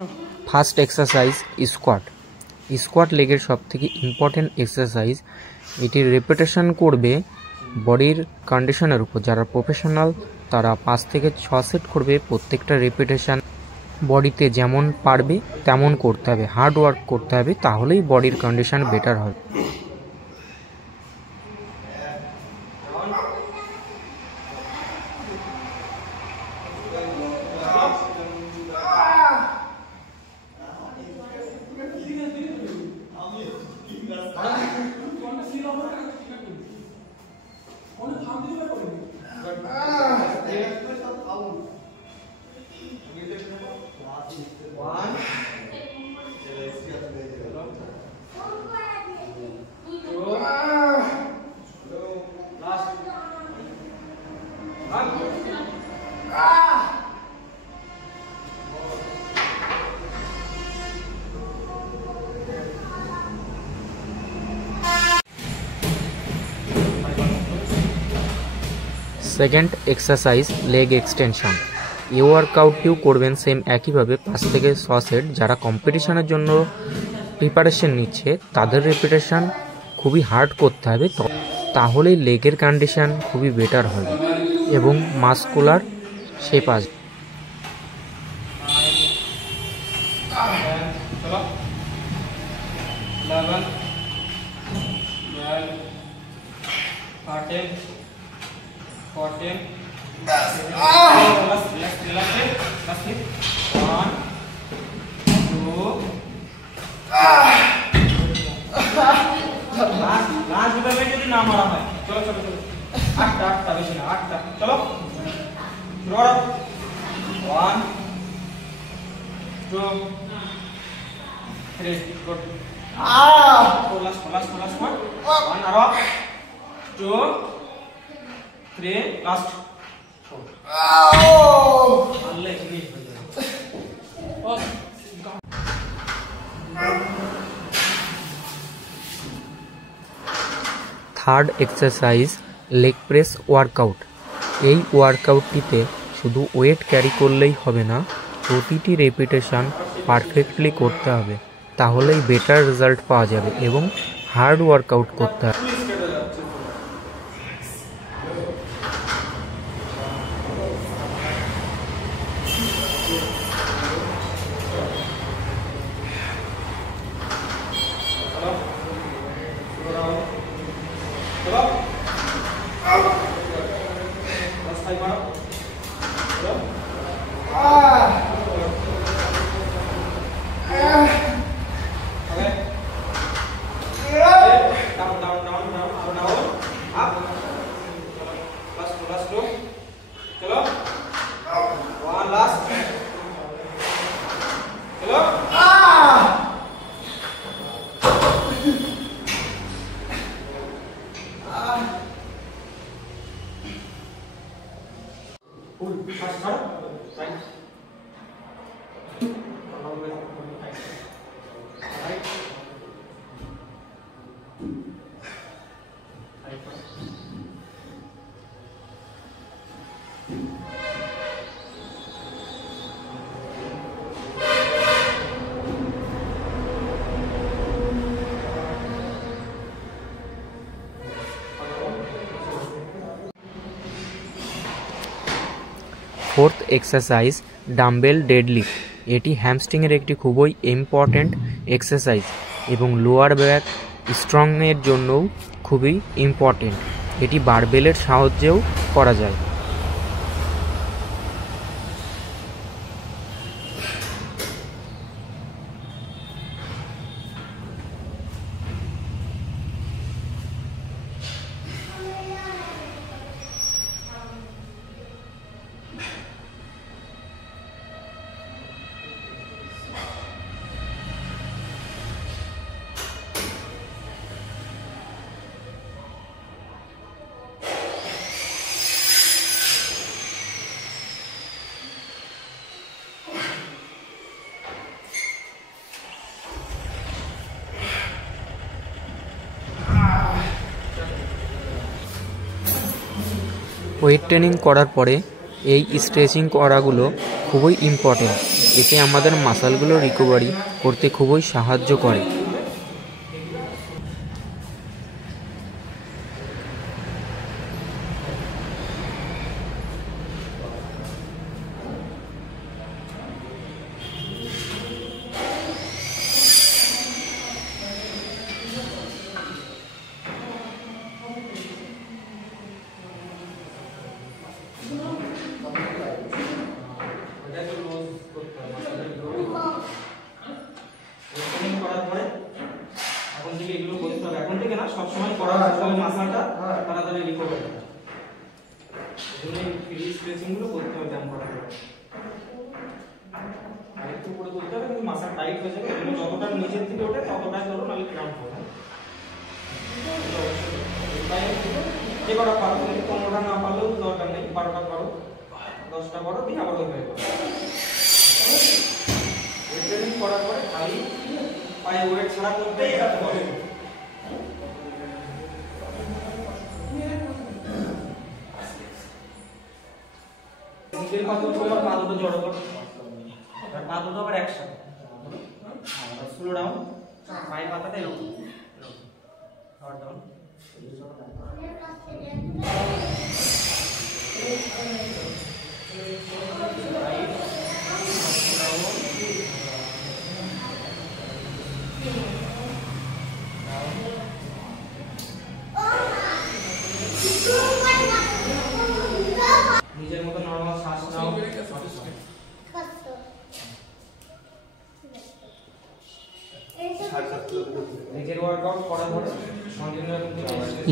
First exercise squat. Squat লেগের সব থেকে ইম্পর্টেন্ট এক্সারসাইজ। এটির রেপিটেশন করবে বডির কন্ডিশনের উপর। যারা প্রফেশনাল তারা 5 থেকে 6 সেট করবে। প্রত্যেকটা রেপিটেশন বডিতে যেমন পারবে তেমন করতে হবে, হার্ড ওয়ার্ক করতে হবে, তাহলেই বডির কন্ডিশন বেটার হবে। Second exercise leg extension. এই ওয়ার্কআউটটিও করবেন সেম একইভাবে 5 থেকে 6 সেট। যারা কম্পিটিশনের জন্য প্রিপারেশন নিচ্ছে তাদের রেপিটেশন খুবই হার্ড করতে হবে, তাহলেই লেগের কন্ডিশন খুবই বেটার হবে এবং মাসকুলার শেপ আসবে। Third exercise leg press workout. এই ওয়ার্কআউটটিতে শুধু ওয়েট ক্যারি করলেই হবে না, প্রতিটি রেপিটেশন পারফেক্টলি করতে হবে, তাহলেই বেটার রেজাল্ট পাওয়া যাবে এবং হার্ড ওয়ার্কআউট করতে হবে। Fourth exercise dumbbell deadlift. এটি হ্যামস্ট্রিংয়ের একটি খুবই ইম্পর্ট্যান্ট এক্সারসাইজ এবং লোয়ার ব্যাক স্ট্রংয়ের জন্যও খুবই ইম্পর্ট্যান্ট। এটি বারবেলের সাহায্যেও করা যায়। ওয়েট ট্রেনিং করার পরে এই স্ট্রেচিং করাগুলো খুবই ইম্পর্টেন্ট। এতে আমাদের মাসলগুলো রিকভারি করতে খুবই সাহায্য করে। সবসময় করা মাসাটা তাড়াতাড়ি রিকভার হয়, ফ্রি স্ট্রেচিং গুলো করতে হবে ব্যায়াম করার পরে। আর একটু করে করতে হবে, কিন্তু মাসা টাইট হয়ে যাবে, যতটা নিচের থেকে ওঠে ততটাই ধরো, নাহলে ক্রাম্প হবে। যে কটা পারো, 15টা না পারলেও দরকার নেই, 12টা পারো, 10টা পারো, দিয়ে আবার ওই ট্রেনিং করার পরে খালি পায়ে ওয়েট ছাড়া করতেই রাখতে হবে। নিজের পা দুটো পা দুটো জড়ো করো, পা দুটো আবার একসাথে স্লো ডাউন, পায়ে পাতাটা এরকম আবার ডাউন। নিজের মতো নরমাল শ্বাস নাও।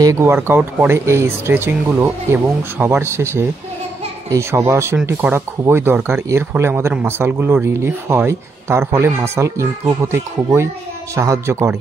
লেগ ওয়ার্কআউট পরে এই স্ট্রেচিংগুলো এবং সবার শেষে এই শবাসনটি করা খুবই দরকার। এর ফলে আমাদের মাসলগুলো রিলিফ হয়, তার ফলে মাসল ইমপ্রুভ হতে খুবই সাহায্য করে।